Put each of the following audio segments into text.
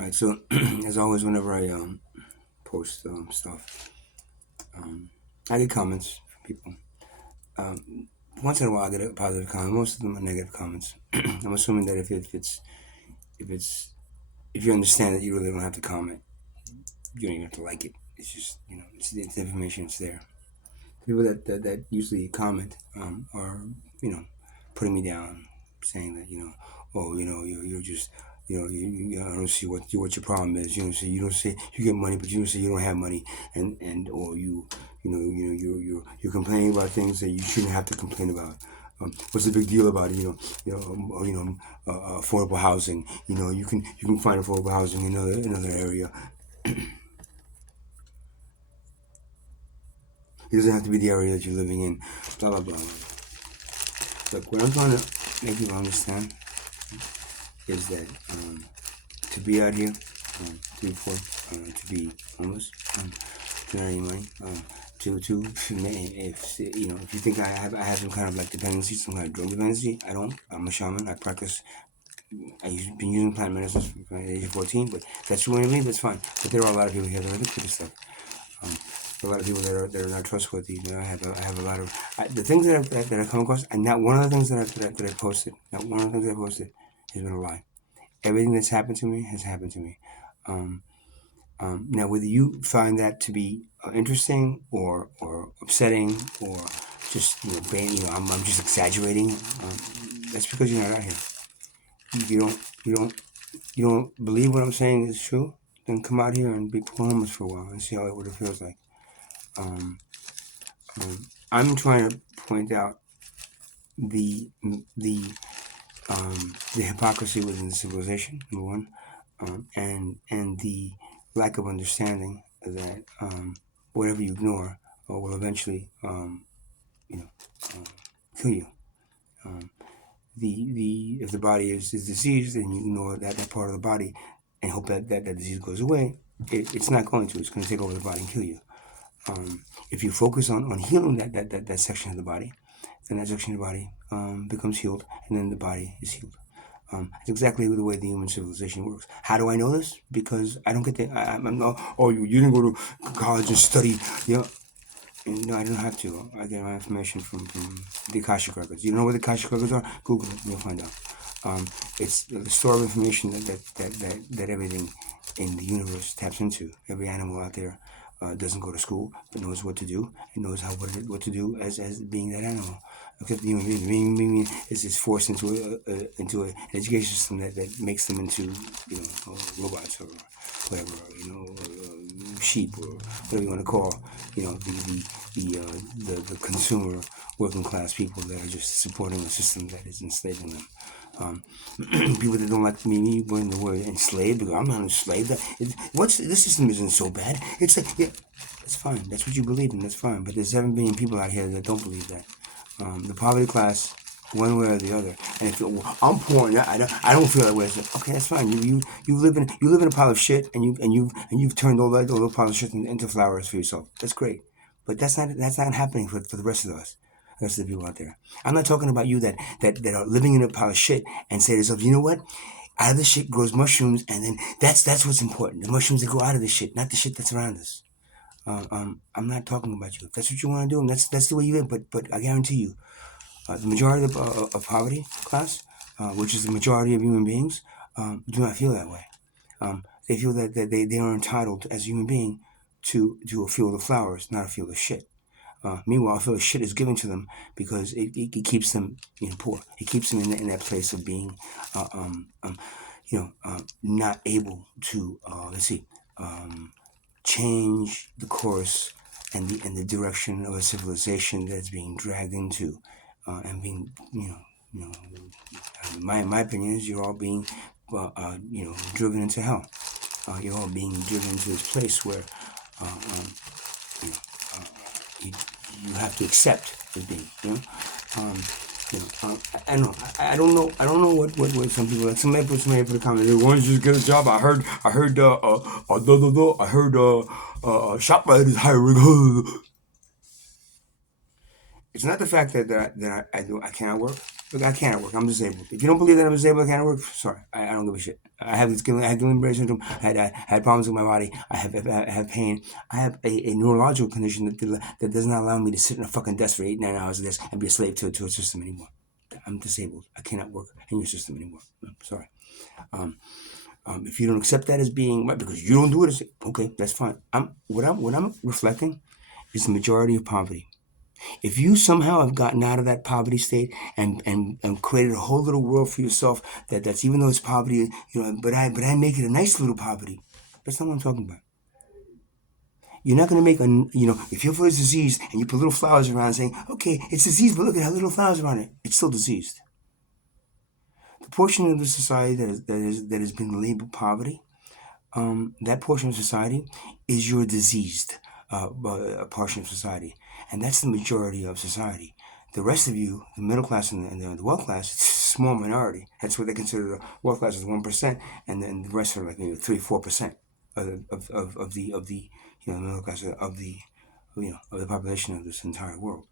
All right, so as always, whenever I post stuff, um, I get comments from people. Um, Once in a while, I get a positive comment. Most of them are negative comments. I'm assuming that if it's if you understand that you really don't have to comment, you don't even have to like it. It's just it's information. It's there. People that usually comment are putting me down, saying that oh you're just I don't see what your problem is. You don't say you get money, but you don't say you don't have money, and or you're complaining about things that you shouldn't have to complain about. What's the big deal about it? Affordable housing. You can find affordable housing in another area. It doesn't have to be the area that you're living in. Blah blah blah. Look, what I'm trying to make you understand is that to be out here, to be poor, to be homeless, to not any money, to if you think I have some kind of like dependency, some kind of drug dependency, I don't. I'm a shaman. I practice. I've been using plant medicine from the age of 14, but that's what I mean. That's fine. But there are a lot of people here that are addicted to stuff. Um, there are a lot of people that are not trustworthy. I have a lot of the things that I come across, and not one of the things that I posted, not one of the things I posted has been a lie. Everything that's happened to me has happened to me. Um, now, whether you find that to be interesting or upsetting or just I'm just exaggerating, that's because you're not out here. You don't you don't you don't believe what I'm saying is true. Then come out here and be homeless for a while and see what it feels like. Um, I'm trying to point out the the the hypocrisy within the civilization, number one, and the lack of understanding that whatever you ignore will eventually you know um, kill you. Um, the if the body is diseased and you ignore that part of the body and hope that disease goes away, it's not going to. It's going to take over the body and kill you. If you focus on healing that section of the body, then that section of the body becomes healed, and then the body is healed. It's exactly the way the human civilization works. How do I know this? Because I don't get the. I'm not. Oh, you didn't go to college and study. No, I don't have to. I get my information from the Akashic records. You know what the Akashic records are? Google it. You'll find out. It's the store of information that everything in the universe taps into. Every animal out there doesn't go to school, but knows what to do and knows what to do as being that animal. Except the human being, is forced into an education system that makes them into robots or whatever, sheep or whatever you want to call the consumer working class people that are just supporting a system that is enslaving them. People that don't like me when the word enslaved, because I'm not enslaved. This system isn't so bad. It's like, yeah, that's fine. That's what you believe in. That's fine. But there's 7 billion people out here that don't believe that. The poverty class, one way or the other. And if I'm poor, and I don't feel that way. So, okay, that's fine. You live in a pile of shit, and you've turned all that pile of shit into flowers for yourself. That's great. But that's not happening for the rest of us. The rest of the people out there. I'm not talking about you that are living in a pile of shit and say to yourself, you know what? Out of this shit grows mushrooms, and then that's what's important. The mushrooms that grow out of this shit, not the shit that's around us. I'm not talking about you. If that's what you want to do, and that's the way you live. But I guarantee you, the majority of poverty class, which is the majority of human beings, do not feel that way. They feel that they are entitled as a human being to a field of flowers, not a field of shit. Meanwhile, I feel like shit is given to them because it keeps them poor. It keeps them in that place of being, not able to, let's see, change the course and the direction of a civilization that's being dragged into, and being, my opinion is you're all being, driven into hell. You're all being driven into this place where, you know, you, you have to accept as being, um, I don't know. I don't know what some people like. Somebody put a comment. Why don't you just get a job? I heard Shopify is hiring. It's not the fact that I cannot work. Look, I can't work. I'm disabled. If you don't believe that I'm disabled, I can't work. Sorry, I don't give a shit. I have this Guillain-Barré syndrome. I had problems with my body. I have pain. I have a neurological condition that does not allow me to sit in a fucking desk for 8 9 hours a day and be a slave to a system anymore. I'm disabled. I cannot work in your system anymore. I'm sorry. If you don't accept that as being right because you don't do it, okay, that's fine. What I'm reflecting is the majority of poverty. If you somehow have gotten out of that poverty state and created a whole little world for yourself that's even though it's poverty, but I make it a nice little poverty. That's not what I'm talking about. You're not going to make if your foot is diseased and you put little flowers around saying, okay, it's diseased, but look at how little flowers around it. It's still diseased. The portion of the society that has been labeled poverty, that portion of society is your diseased portion of society, and that's the majority of society. The rest of you, the middle class and the wealth class, it's a small minority. That's what they consider the wealth class is 1%, and then the rest are like maybe 3-4% of the middle class of the population of this entire world.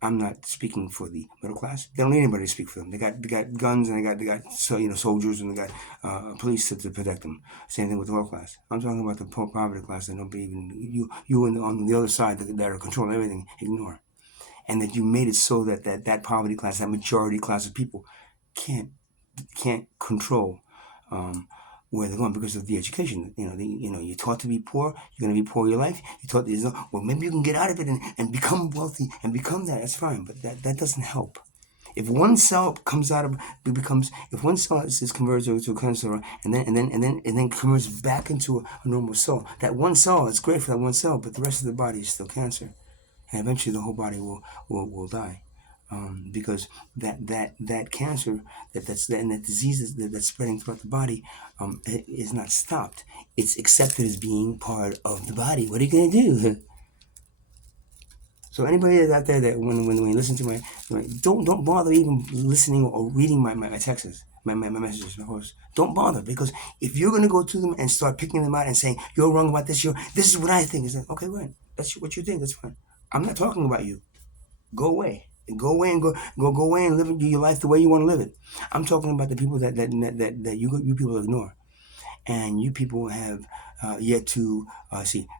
I'm not speaking for the middle class. They don't need anybody to speak for them. They got guns and they got soldiers and they got police to protect them. Same thing with the low class. I'm talking about the poor poverty class that don't believe in you on the other side that are controlling everything. Ignore, and that you made it so that poverty class, that majority class of people, can't control. Where they're going because of the education. You're taught to be poor. You're going to be poor your life. You're taught, well, maybe you can get out of it and become wealthy and become that. That's fine, but that doesn't help. If one cell comes out of, if one cell is converted to a cancer and then converts back into a normal cell, that one cell is great for that one cell, but the rest of the body is still cancer, and eventually the whole body will die. Because that cancer and that disease that's spreading throughout the body is not stopped. It's accepted as being part of the body. What are you gonna do? So anybody that's out there that when you listen to my don't bother even listening or reading my texts, my messages, of course. Don't bother, because if you're gonna go to them and start picking them out and saying you're wrong about this, this is what I think, is like, okay, right, that's what you think, that's fine. I'm not talking about you. Go away. Go away and go away and live your life the way you want to live it. I'm talking about the people that you people ignore, and you people have yet to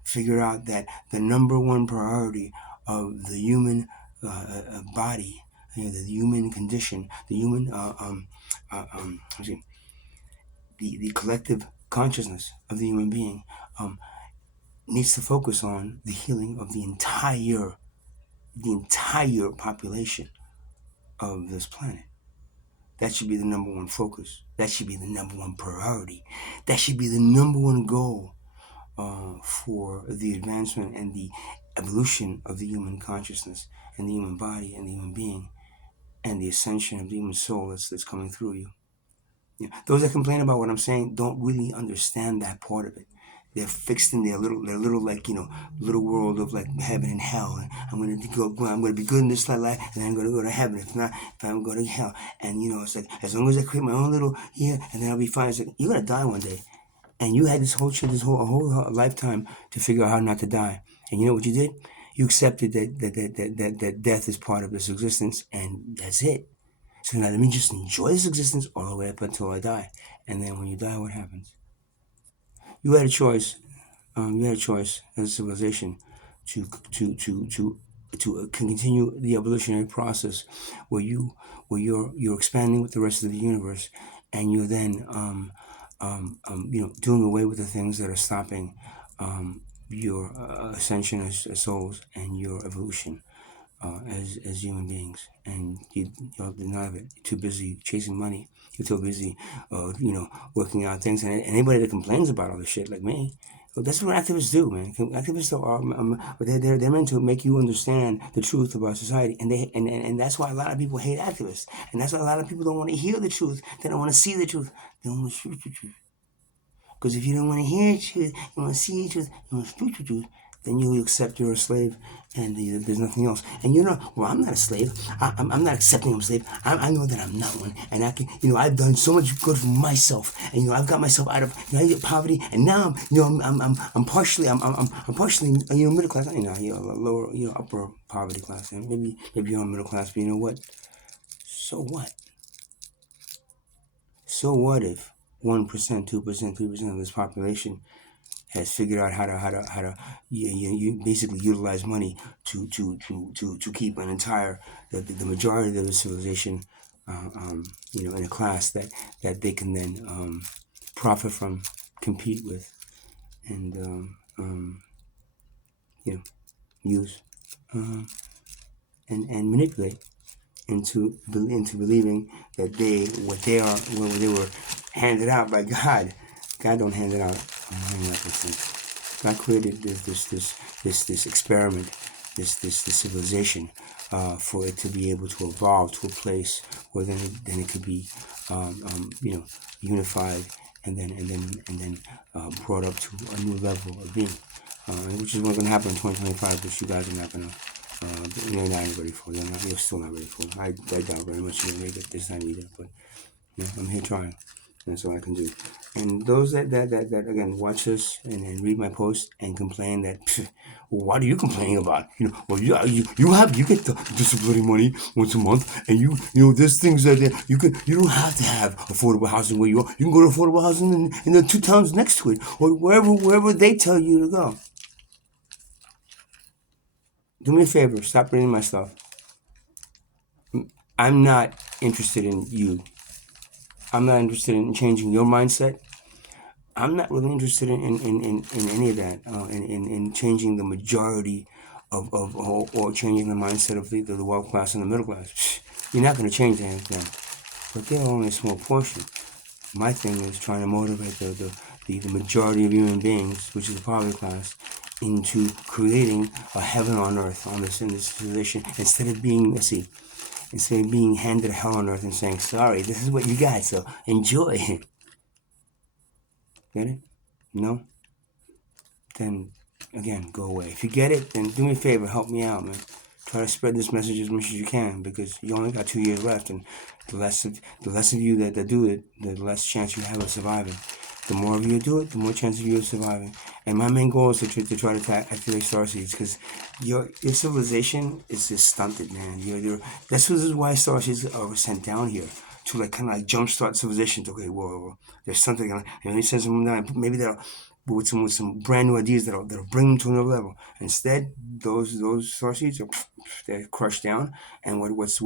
figure out that the number one priority of the human body, the human condition, the human the collective consciousness of the human being needs to focus on the healing of the entire population of this planet. That should be the number one focus. That should be the number one priority. That should be the number one goal for the advancement and the evolution of the human consciousness and the human body and the human being and the ascension of the human soul that's coming through you. Those that complain about what I'm saying don't really understand that part of it. They're fixed in their little little world of like heaven and hell. And I'm gonna be good in this life, and I'm gonna go to heaven. If not, if I'm going to hell. And it's like, as long as I create my own little here, and then I'll be fine. It's like, you're gonna die one day, and you had this whole lifetime to figure out how not to die. And you know what you did? You accepted that death is part of this existence, and that's it. So now let me just enjoy this existence all the way up until I die. And then when you die, what happens? You had a choice. You had a choice as a civilization to continue the evolutionary process where you're expanding with the rest of the universe, and you're then doing away with the things that are stopping your ascension as souls and your evolution as human beings, and you're none of it. You're too busy chasing money. You're too busy, working out things. And anybody that complains about all this shit, like me, that's what activists do, man. Activists are they're meant to make you understand the truth about society, and that's why a lot of people hate activists, and that's why a lot of people don't want to hear the truth. They don't want to see the truth. They don't want to shoot the truth. Because if you don't want to hear the truth, you want to see the truth, you want to speak the truth, then you accept you're a slave, and there's nothing else. And I'm not a slave. I'm not accepting I'm a slave. I know that I'm not one, and I can, I've done so much good for myself, and I've got myself out of poverty, and now I'm partially middle class. Lower upper poverty class, and maybe you're middle class, but you know what? So what? So what if 1%, 2%, 3% of this population has figured out how to you basically utilize money to keep an entire the majority of the civilization in a class that they can then profit from, compete with, and use and manipulate into believing that what they were handed out by God. God don't hand it out. God created this experiment, this civilization, for it to be able to evolve to a place where then it could be, unified and then brought up to a new level of being, which is what's going to happen in 2025, which you guys are not going to. You're not ready for. You're still not ready for. I doubt very much you're going to make it this time either. But I'm here trying. That's all I can do. And those that again watch this and read my post and complain that, well, what are you complaining about? Well, you get the disability money once a month, and there's things that you don't have to have affordable housing where you are. You can go to affordable housing in the 2 towns next to it, or wherever they tell you to go. Do me a favor, stop reading my stuff. I'm not interested in you. I'm not interested in changing your mindset. I'm not really interested in any of that, in changing the majority or changing the mindset of the wealth class and the middle class. You're not going to change anything, but they're only a small portion. My thing is trying to motivate the majority of human beings, which is the poverty class, into creating a heaven on earth in this position, instead of being handed hell on earth and saying, sorry, this is what you got, so enjoy it. Get it? No? Then, again, go away. If you get it, then do me a favor, help me out, man. Try to spread this message as much as you can, because you only got 2 years left, and the less of you that do it, the less chance you have of surviving. The more of you do it, the more chance of you of surviving. And my main goal is to try to activate starseeds, because your civilization is just stunted, man. This is why starseeds are sent down here, to kind of jumpstart civilization. Okay, whoa, there's something, and he sends them down. Maybe they'll with some brand new ideas that'll bring them to another level. Instead, those starseeds they're crushed down, and what's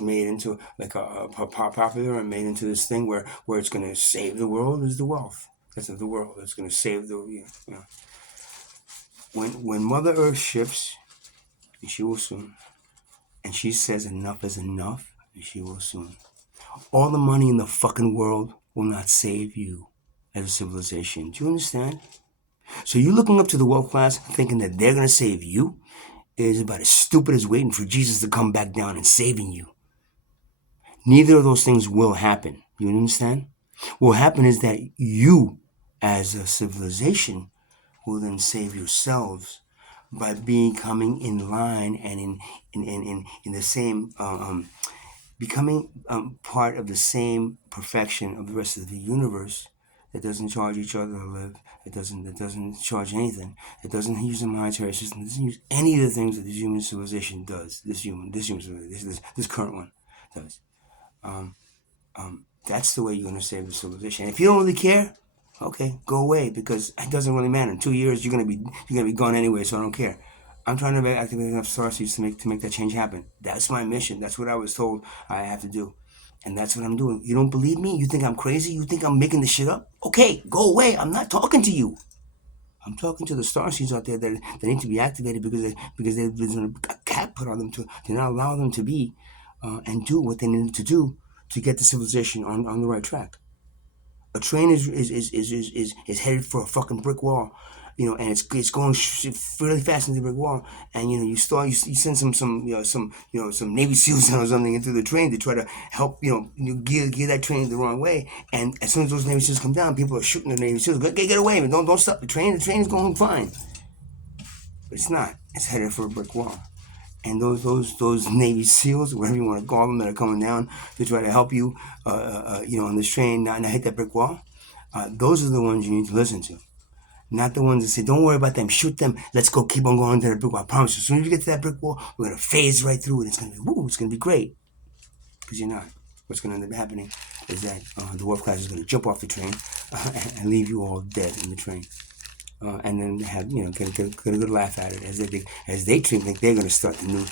made into like a popular and made into this thing where it's going to save the world is the wealth. That's of the world. It's going to save the When Mother Earth shifts, and she will soon, and she says enough is enough, and she will soon. All the money in the fucking world will not save you as a civilization. Do you understand? So you looking up to the wealth class thinking that they're going to save you is about as stupid as waiting for Jesus to come back down and saving you. Neither of those things will happen. You understand? What will happen is that you, as a civilization, will then save yourselves by becoming in line and in the same becoming part of the same perfection of the rest of the universe that doesn't charge each other to live. It doesn't charge anything. It doesn't use a monetary system. It doesn't use any of the things that this human civilization does. This current one does. That's the way you're gonna save the civilization. And if you don't really care, okay, go away, because it doesn't really matter. In 2 years, you're gonna be gone anyway. So I don't care. I'm trying to activate enough starseeds to make that change happen. That's my mission. That's what I was told I have to do. And that's what I'm doing. You don't believe me? You think I'm crazy? You think I'm making this shit up? Okay, go away. I'm not talking to you. I'm talking to the starseeds out there that need to be activated because there's been a cap put on them to not allow them to be and do what they need to do to get the civilization on the right track. A train is headed for a fucking brick wall, and it's going really fast into the brick wall, and you send some Navy SEALs or something into the train to try to help gear that train the wrong way, and as soon as those Navy SEAls come down, people are shooting the Navy SEAls. Get away, man! Don't stop the train. The train is going fine, but it's not. It's headed for a brick wall. And those Navy SEALs, whatever you want to call them, that are coming down to try to help you, on this train, not hit that brick wall. Those are the ones you need to listen to. Not the ones that say, don't worry about them, shoot them, let's go, keep on going to that brick wall. I promise you, as soon as you get to that brick wall, we're going to phase right through it. It's going to be, woo, it's going to be great. Because you're not. What's going to end up happening is that the Wolf class is going to jump off the train and leave you all dead in the train. And then have get a good laugh at it as they think they're going to start the new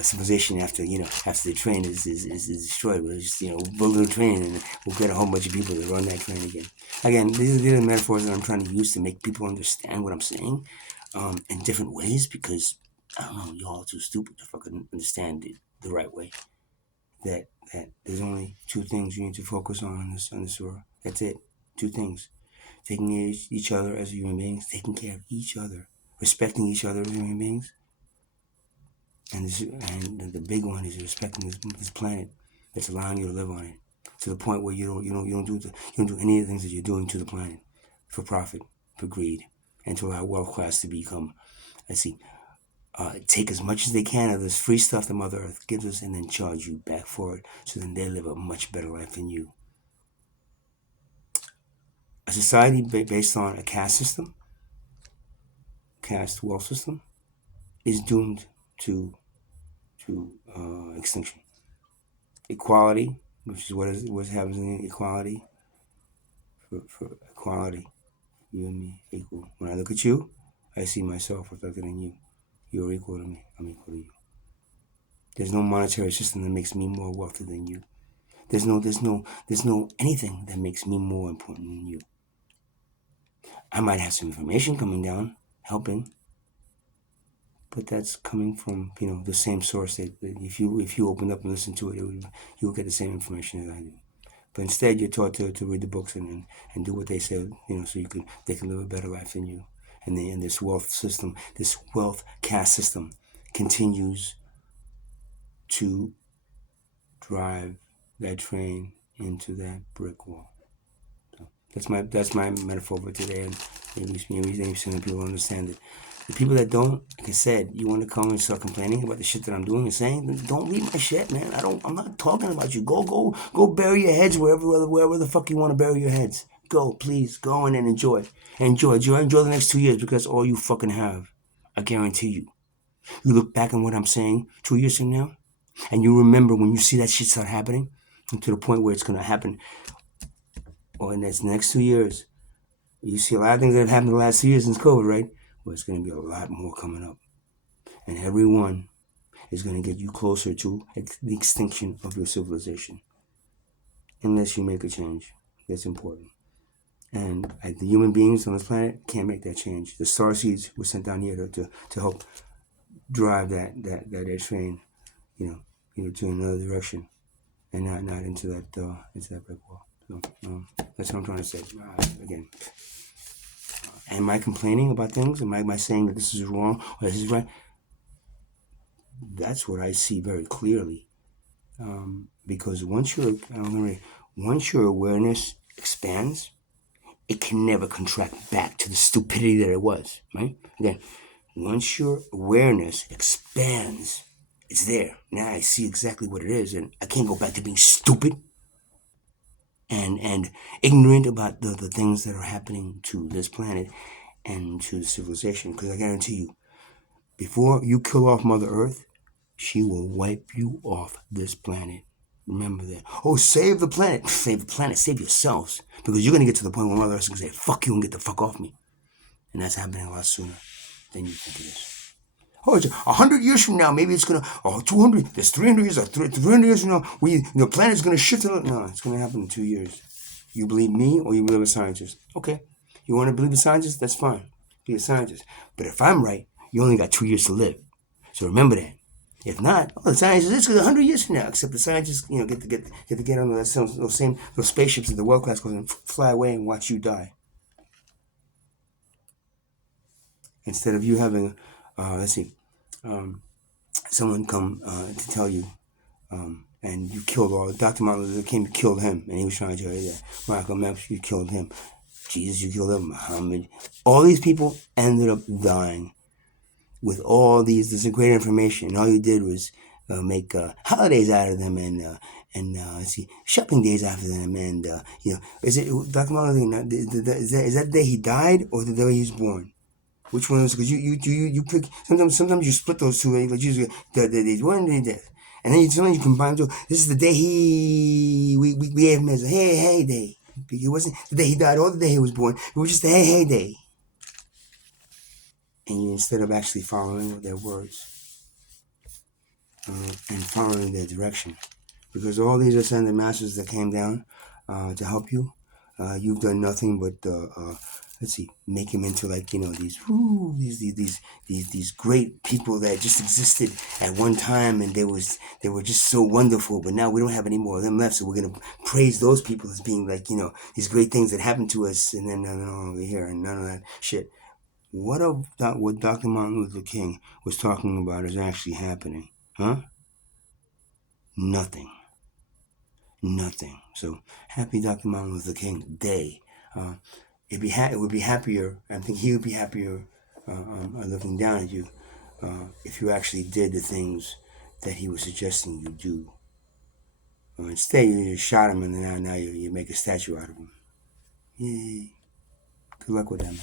civilization after the train is destroyed. We'll just build a train and we'll get a whole bunch of people to run that train again. Again, these are the metaphors that I'm trying to use to make people understand what I'm saying in different ways, because I don't know, y'all are too stupid to fucking understand it the right way. That there's only two things you need to focus on this surah. That's it. Two things. Taking care of each other as human beings, taking care of each other, respecting each other as human beings, and the big one is respecting this planet that's allowing you to live on it, to the point where you don't do any of the things that you're doing to the planet for profit, for greed, and to allow wealth class to become, take as much as they can of this free stuff that Mother Earth gives us, and then charge you back for it, so then they live a much better life than you. A society based on a caste system, caste wealth system, is doomed to extinction. Equality, which is what happens in equality, for equality, you and me equal. When I look at you, I see myself reflected in you. You're equal to me. I'm equal to you. There's no monetary system that makes me more wealthy than you. There's no anything that makes me more important than you. I might have some information coming down, helping, but that's coming from the same source that if you opened up and listened to it, you would get the same information that I do. But instead, you're taught to read the books and do what they said, so they can live a better life than you. And this wealth system, this wealth caste system, continues to drive that train into that brick wall. That's my metaphor for today, and maybe some people understand it. The people that don't, like I said, you want to come and start complaining about the shit that I'm doing and saying, don't read my shit, man. I'm not talking about you. Go bury your heads wherever the fuck you want to bury your heads. Go, please, go in and enjoy the next 2 years, because all you fucking have, I guarantee you. You look back on what I'm saying 2 years from now, and you remember when you see that shit start happening, and to the point where it's gonna happen. Or in this next 2 years, you see a lot of things that have happened in the last 2 years since COVID, right? Well, it's going to be a lot more coming up. And every one is going to get you closer to the extinction of your civilization. Unless you make a change. That's important. And the human beings on this planet can't make that change. The starseeds were sent down here to help drive that train, to another direction, and not into that brick wall. So that's what I'm trying to say. Again, am I complaining about things? Am I saying that this is wrong or this is right? That's what I see very clearly. Because once your awareness expands, it can never contract back to the stupidity that it was. Right? Again, once your awareness expands, it's there. Now I see exactly what it is, and I can't go back to being stupid and ignorant about the things that are happening to this planet and to the civilization. Because I guarantee you, before you kill off Mother Earth, she will wipe you off this planet. Remember that. Oh, save the planet. Save the planet. Save yourselves. Because you're going to get to the point where Mother Earth is going to say, fuck you and get the fuck off me. And that's happening a lot sooner than you think it is. Oh, 100 years from now, maybe it's going to, 200, there's 300 years, 300 years from now, the planet's going to shift. No, it's going to happen in 2 years. You believe me or you believe a scientist? Okay. You want to believe a scientist? That's fine. Be a scientist. But if I'm right, you only got 2 years to live. So remember that. If not, the scientists, it's 100 years from now. Except the scientists, get to get on those spaceships that the world class goes and fly away and watch you die. Instead of you having, someone come to tell you, and you killed Dr. Martin Luther King killed him, and he was trying to tell you that. Malcolm X, you killed him. Jesus, you killed him. Muhammad. All these people ended up dying with all this great information. And all you did was make holidays out of them and let's see, shopping days after them, and is it Dr. Martin Luther King? Is that the day he died or the day he was born? Which one is? Because you pick. Sometimes you split those two. Like usually the one day death, and then sometimes you combine them. This is the day we gave him as a hey day. It wasn't the day he died or the day he was born. It was just a hey day. And you, instead of actually following their words and following their direction, because all these ascended masters that came down to help you, you've done nothing but let's see, make him into like these great people that just existed at one time, and they were just so wonderful. But now we don't have any more of them left, so we're gonna praise those people as being like these great things that happened to us, and then they're no longer here, and none of that shit. What Dr. Martin Luther King was talking about is actually happening, huh? Nothing. Nothing. So happy Dr. Martin Luther King Day. It would be happier. I think he would be happier looking down at you if you actually did the things that he was suggesting you do. Instead, you just shot him, and now you make a statue out of him. Yay! Good luck with that, man.